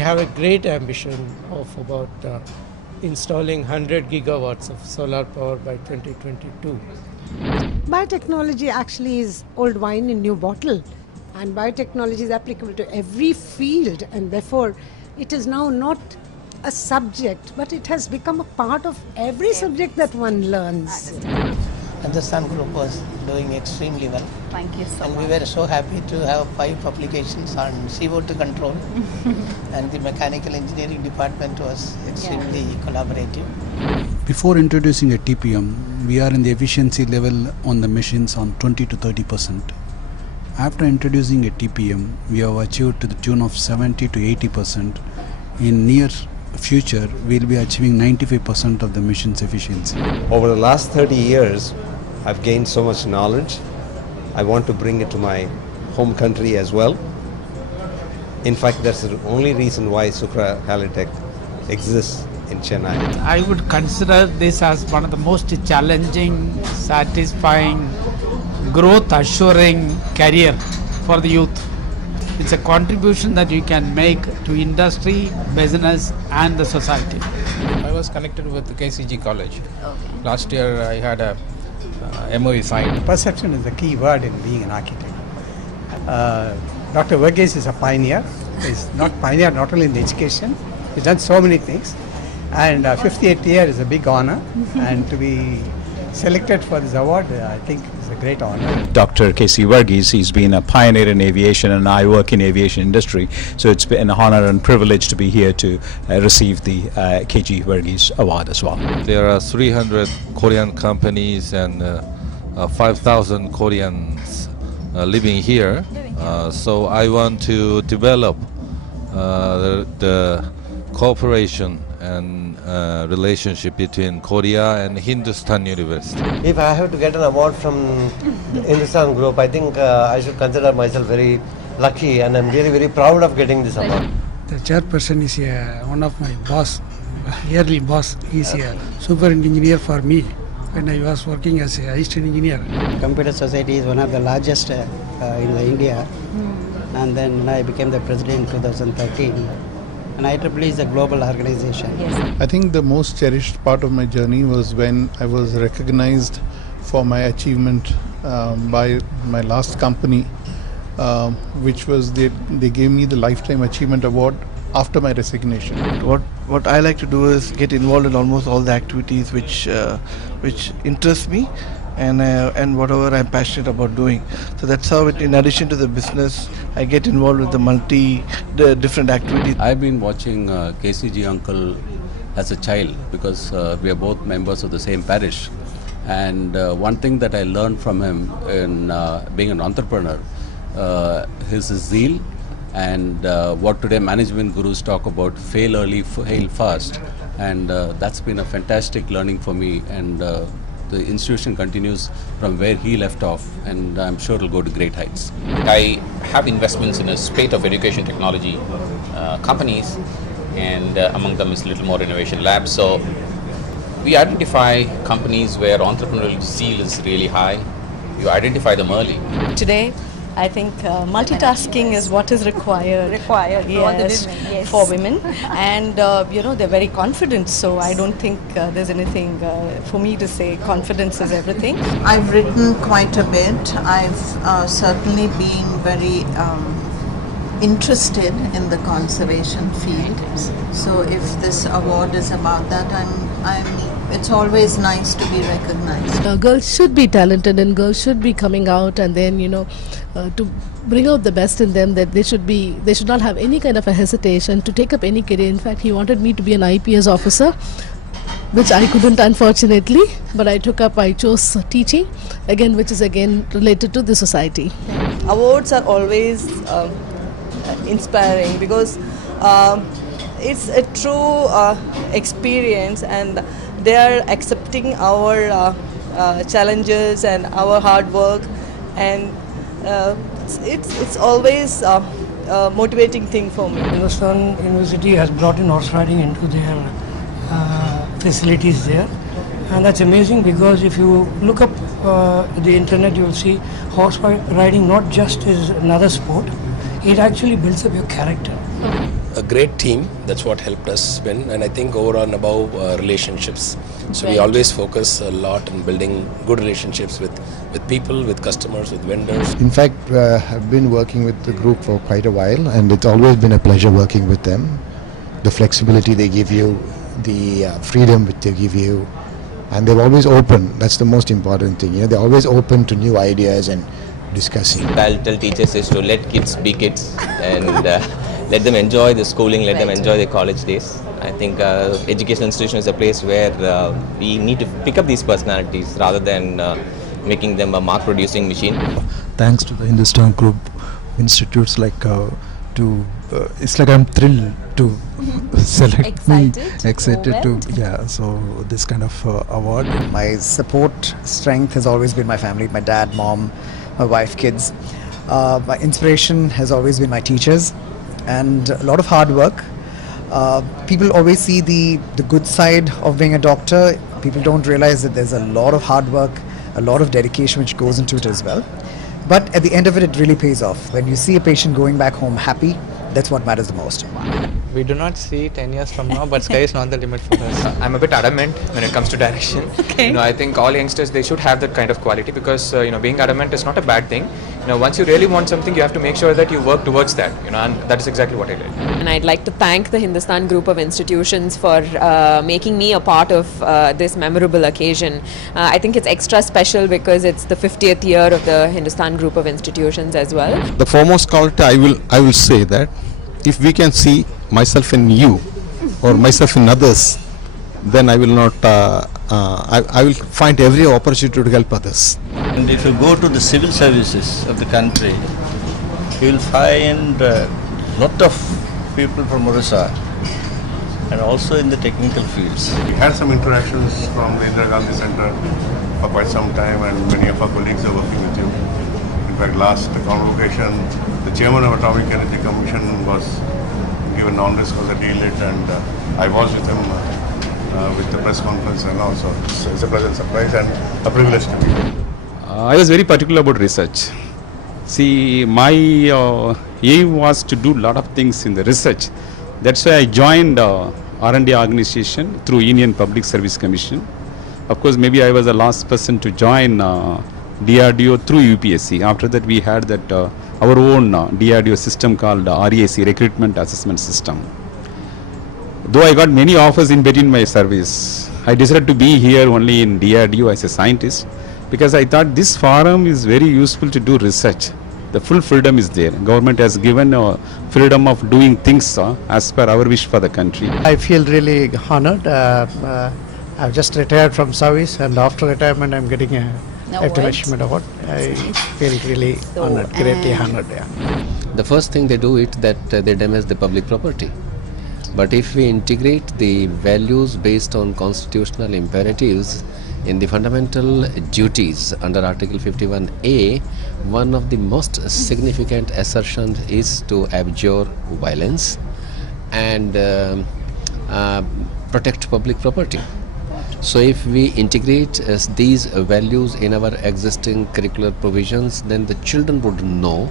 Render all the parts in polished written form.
have a great ambition of about installing 100 gigawatts of solar power by 2022. Biotechnology actually is old wine in new bottle, and biotechnology is applicable to every field, and therefore it is now not a subject, but it has become a part of every subject that one learns. Hindustan group was doing extremely well. Thank you so and much. we were so happy to have 5 publications on CO2 control and the mechanical engineering department was extremely collaborative. Before introducing a TPM, we are in the efficiency level on the machines on 20 to 30%. After introducing a TPM, we have achieved to the tune of 70 to 80%. In near future, we will be achieving 95% of the machine's efficiency. Over the last 30 years, I've gained so much knowledge. I want to bring it to my home country as well. In fact, that's the only reason why Sukra Halitech exists in Chennai. I would consider this as one of the most challenging, satisfying, growth assuring career for the youth. It's a contribution that you can make to industry, business and the society. I was connected with KCG College. Okay. Last year I had a MOE signed. Perception is the key word in being an architect. Dr. Verghese is a pioneer. He's not pioneer not only in the education, he's done so many things. And 58th year is a big honor, and to be selected for this award, I think is a great honor. Dr. K.C. Verghese, he's been a pioneer in aviation and I work in aviation industry, so it's been an honor and privilege to be here to receive the K.G. Verghese award as well. There are 300 Korean companies and 5,000 Koreans living here, so I want to develop the cooperation and relationship between Korea and Hindustan University. If I have to get an award from the Hindustan group, I think I should consider myself very lucky, and I'm really very proud of getting this award. The chairperson is one of my boss, yearly boss. He's a super engineer for me when I was working as a assistant engineer. Computer Society is one of the largest in India, and then I became the president in 2013. And IEEE is a global organization. Yes. I think the most cherished part of my journey was when I was recognized for my achievement by my last company, which was they gave me the Lifetime Achievement Award after my resignation. What I like to do is get involved in almost all the activities which interest me, and whatever I'm passionate about doing. So that's how, in addition to the business, I get involved with the different activities. I've been watching KCG uncle as a child because we are both members of the same parish. And one thing that I learned from him in being an entrepreneur is his zeal and what today management gurus talk about, fail early, fail fast. And that's been a fantastic learning for me, and the institution continues from where he left off, and I'm sure it'll go to great heights. I have investments in a spate of education technology companies, and among them is Little More Innovation Lab. So we identify companies where entrepreneurial zeal is really high. You identify them early. Today, I think multitasking is what is required yes, for women, and they're very confident, so I don't think there's anything for me to say. Confidence is everything. I've written quite a bit. I've certainly been very interested in the conservation field, so if this award is about that, it's always nice to be recognized. Girls should be talented, and girls should be coming out, and then to bring out the best in them, that they should not have any kind of a hesitation to take up any career. In fact, he wanted me to be an IPS officer, which I couldn't, unfortunately, but I chose teaching, again, which is again related to the society. Awards are always inspiring because it's a true experience, and they are accepting our challenges and our hard work, and it's always a motivating thing for me. Hindustan University has brought in horse riding into their facilities there, and that's amazing because if you look up the internet, you will see horse riding not just is another sport, it actually builds up your character. a great team. That's what helped us win, and I think over and above relationships. So we Right. always focus a lot on building good relationships with people, with customers, with vendors. In fact, I've been working with the group for quite a while, and it's always been a pleasure working with them. The flexibility they give you, the freedom which they give you, and they're always open. That's the most important thing. You know, they're always open to new ideas and discussing. I'll tell teachers is to let kids be kids and let them enjoy the schooling, let them enjoy their college days. I think educational institution is a place where we need to pick up these personalities rather than making them a mark producing machine. Thanks to the Hindustan group institutes, like it's like I'm thrilled to select me, excited to, yeah, so this kind of award. My support strength has always been my family, my dad, mom, my wife, kids. My inspiration has always been my teachers and a lot of hard work. People always see the good side of being a doctor. People don't realize that there's a lot of hard work, a lot of dedication which goes into it as well. But at the end of it, it really pays off. When you see a patient going back home happy, that's what matters the most. We do not see 10 years from now, but sky is not the limit for us. I'm a bit adamant when it comes to direction. Okay. You know, I think all youngsters, they should have that kind of quality because being adamant is not a bad thing. You know, once you really want something, you have to make sure that you work towards that. You know, and that is exactly what I did. And I'd like to thank the Hindustan group of institutions for making me a part of this memorable occasion. I think it's extra special because it's the 50th year of the Hindustan group of institutions as well. The foremost quality I will say that if we can see myself in you or myself in others, then I will not I will find every opportunity to help others. And if you go to the civil services of the country, you will find a lot of people from Orissa and also in the technical fields. We had some interactions from the Indira Gandhi Center for quite some time, and many of our colleagues are working with you. In fact, last convocation, the chairman of Atomic Energy Commission was given honoris causa D.Lit, and I was with him with the press conference, and also it's a pleasant surprise and a privilege to be here. I was very particular about research. See, my aim was to do a lot of things in the research. That's why I joined R&D organization through Indian Public Service Commission. Of course, maybe I was the last person to join DRDO through UPSC. After that, we had that our own DRDO system called RAC, Recruitment Assessment System. Though I got many offers in between my service, I decided to be here only in DRDO as a scientist because I thought this forum is very useful to do research. The full freedom is there. Government has given freedom of doing things as per our wish for the country. I feel really honored. I've just retired from service, and after retirement I'm getting a Lifetime Achievement Award. I feel really honored, greatly honored. Yeah. The first thing they do is that they damage the public property. But if we integrate the values based on constitutional imperatives in the fundamental duties under Article 51A, one of the most significant assertions is to abjure violence and protect public property. So if we integrate these values in our existing curricular provisions, then the children would know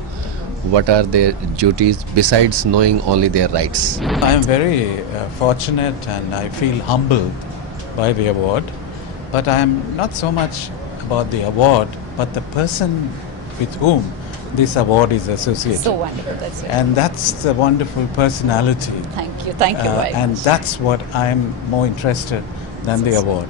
what are their duties besides knowing only their rights. I am very fortunate and I feel humbled by the award, but I am not so much about the award, but the person with whom this award is associated. So wonderful, that's right. And that's the wonderful personality. Thank you very and much. that's what I am more interested than the award.